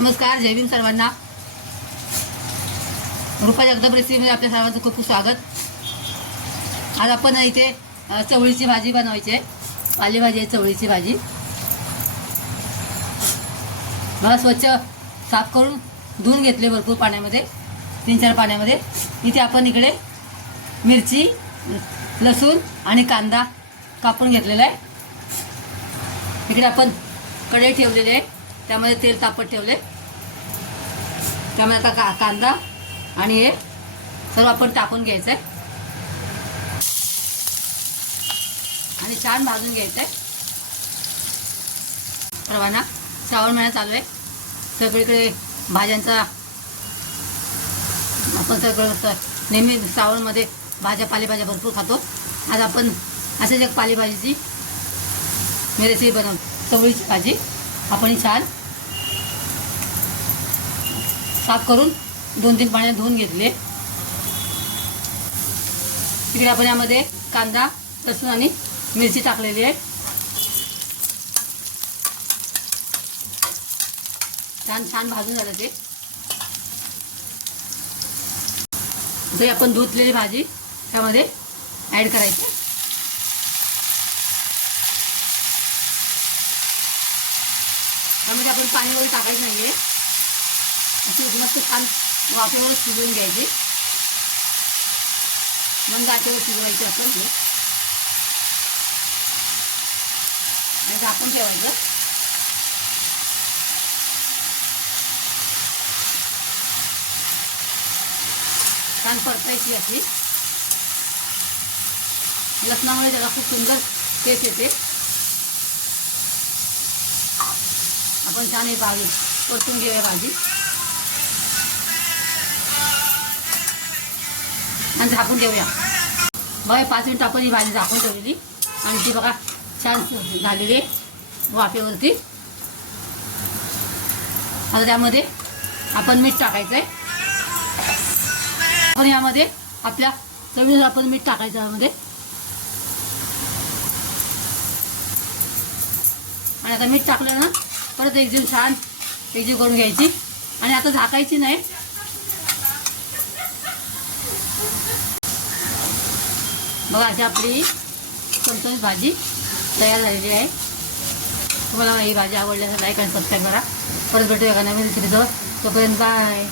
नमस्कार जय भीम सर्वांना. रुपा जगदप रेसिपीमध्ये आपल्या सर्वांचं खूप खूप स्वागत. आज आपण इथे चवळीची भाजी बनवायची आहे. पालेभाजी आहे चवळीची भाजी. मला स्वच्छ साफ करून धुवून घेतले भरपूर पाण्यामध्ये तीन चार पाण्यामध्ये. इथे आपण इकडे मिरची लसूण आणि कांदा कापून घेतलेला आहे. इकडे आपण कढई ठेवलेली आहे. त्यामध्ये तेल तापत ठेवले. त्यामध्ये आता का कांदा आणि हे सर्व आपण टाकून घ्यायचं आहे आणि छान भाजून घ्यायचं आहे परवाना श्रावण महिना चालू आहे. सगळीकडे भाज्यांचा आपण सगळं नेहमी श्रावणमध्ये भाज्या पालेभाज्या भरपूर खातो. आज आपण असेच एक पालेभाजीची मी रेसिपी बनव चवळीची भाजी. आपण छान साफ करून दोन तीन पाण्यात धुवून घेतले. तिकडे आपण यामध्ये कांदा लसूण आणि मिरची टाकलेली आहे. छान छान भाजून झालं ते. जे आपण धुतलेली भाजी त्यामध्ये ॲड करायची. त्यामध्ये आपण पाणी वगैरे टाकायचं नाही आहे मस्त छान वाफेवर शिजवून घ्यायची. मग गाठीवर शिजवायची आपण हे. आणि झाकून ठेवायचं. छान परतायची अशी. लसणामुळे त्याला खूप सुंदर टेस्ट येते. आपण छान ही भाजी परतून घेऊया भाजी. आणि झाकून ठेवूया. बघा पाच मिनटं आपण ही भाजी झाकून ठेवलेली. आणि ती बघा छान झालेली आहे वाफेवरती. आता त्यामध्ये आपण मीठ टाकायचं आहे आपण यामध्ये आपल्या चवीनुसार आपण मीठ टाकायचं यामध्ये. आणि आता मीठ टाकलं ना परत एकजीव छान एकजीव करून घ्यायची. आणि आता झाकायची नाही. बघा अशी आपली चमचमीत भाजी तयार झालेली आहे. तुम्हाला ही भाजी आवडली असेल लाईक आणि सबस्क्राईब करा. परत भेटूया का नवीन रेसिपीचं तोपर्यंत बाय